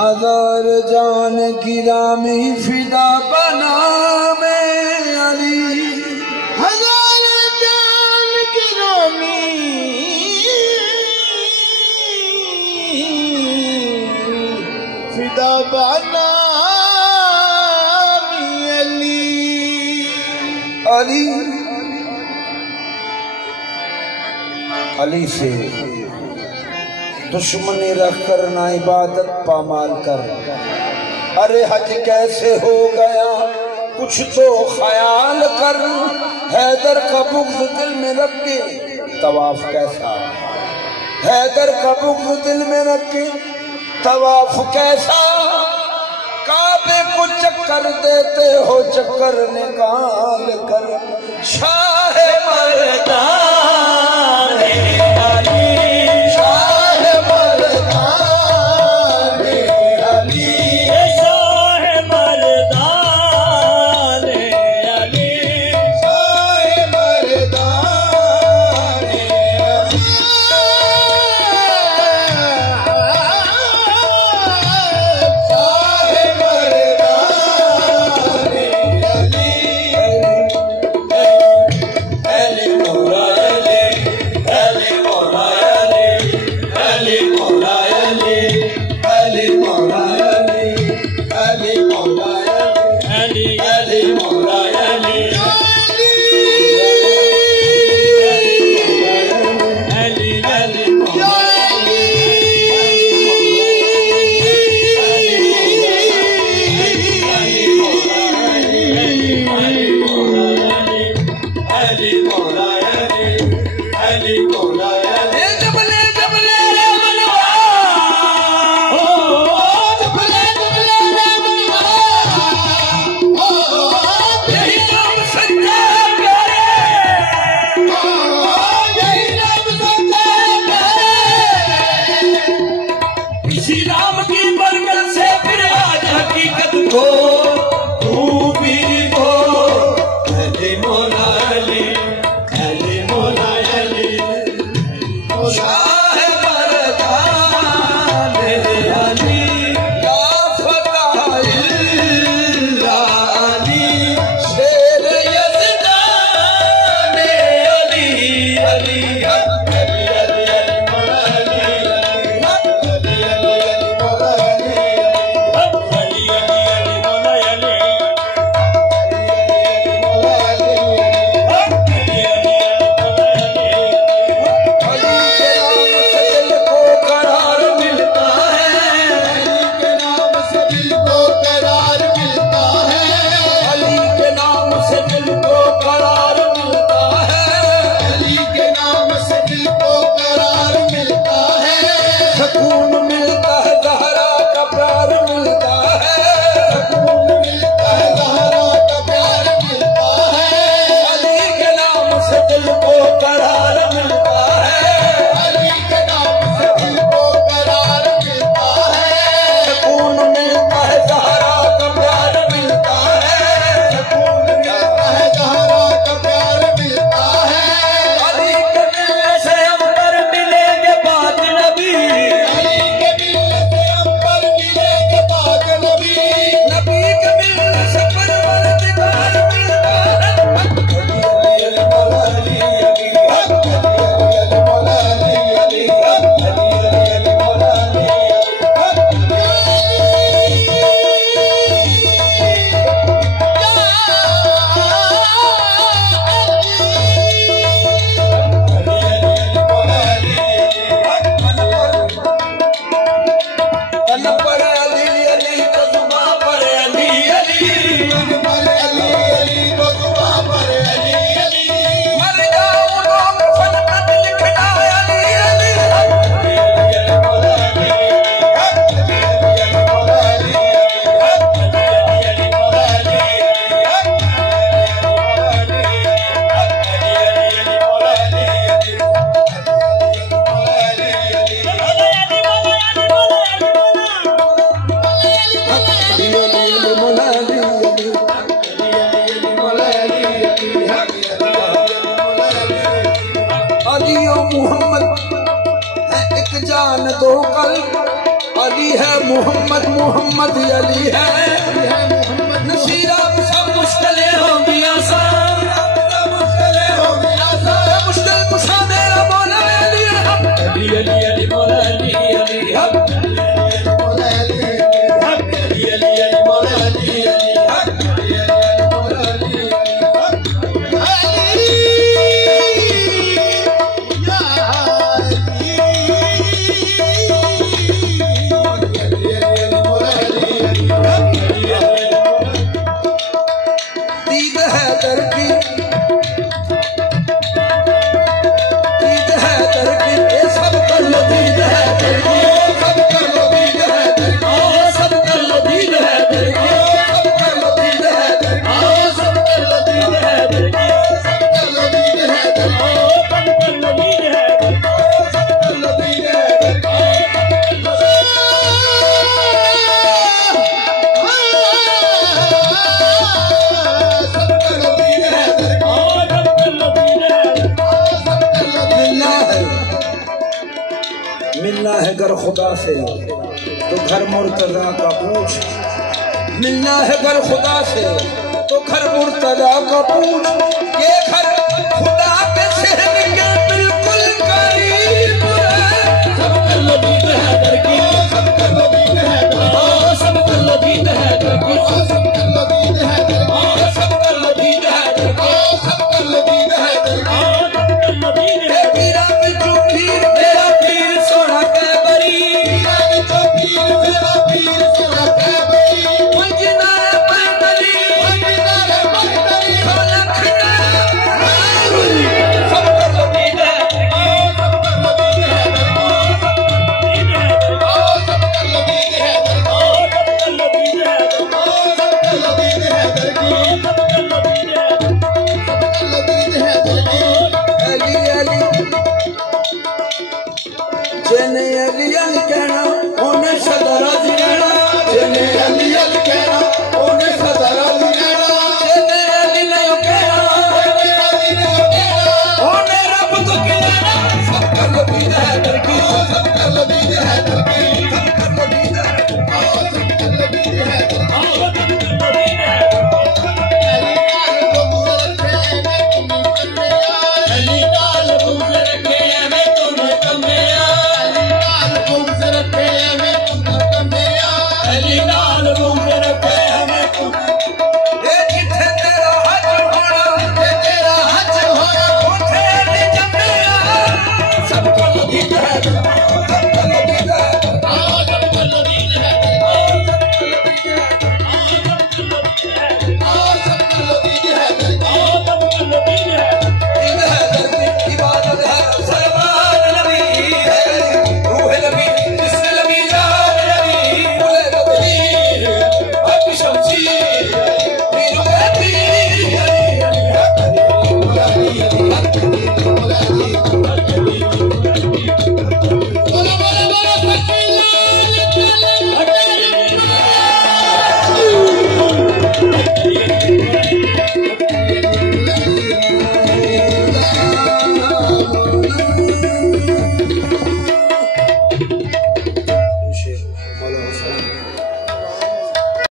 हजार जान गिरामी फिदा बना में अली, हजार जान गिरामी फिदा बना अली। अली अली से दुश्मनी रख कर ना इबादत पामाल कर। अरे हज कैसे हो गया कुछ तो ख्याल कर। हैदर का बुग़्ज़ दिल में रख के तवाफ कैसा, हैदर का बुग़्ज़ दिल में रख के तवाफ कैसा। काबे को चक्कर देते हो चक्कर निकाल कर। शाह मर्दान अली है मोहम्मद, मोहम्मद अली है नसीरा, सब मुश्किलें होंगी आसान, मुश्किल कुशा मेरा मौला अली हम, अली अली अली मौला अली अली हम, मौला अली अली अली अली मौला अली अली हम, मौला अली दीद है दर की, दीद है दर की, ये सब कर लो दीद है दर की, सब कर लो दीद है दर की, सब कर लो दीद है दर की, सब कर लो दीद है दर की, सब कर लो दीद है दर की, सब कर लो दीद है दर की, सब कर लो दीद है दर की, सब कर लो दीद है दर की। मिलना है गर खुदा से तो घर मुर्तजा का पूछ, मिलना है गर खुदा से तो घर मुर्तजा का पूछ, ये घर खुदा के शहर के बिल्कुल करीब है, सब कर लो दीद है दर की, सब कर लो दीद है दर की, सब कर लो दीद है दर की, सब कर लो दीद है दर की, सब कर लो दीद है दर की, सब कर लो दीद है दर की, मेरा बिजू पीर मेरा पीर सोना के बरी, मेरा बिजू पीर मेरा पीर सोना के बरी, मंजना है पैदली, मंजना है पैदली, लखना सब कर लो दीद है दर की, सब कर लो दीद है दर की, सब कर लो दीद है दर की, सब कर लो दीद है दर की, सब कर लो दीद है दर की, सब कर लो दीद है दर की, अली अली जेने अली अली कहना ओने सदरा दी कहना, जेने अली अली कहना ओने सदरा दी कहना, जेने अली नहीं कहना ओने अली नहीं कहना, ओने रब तो कहना, सब कर लो दीद है दर की,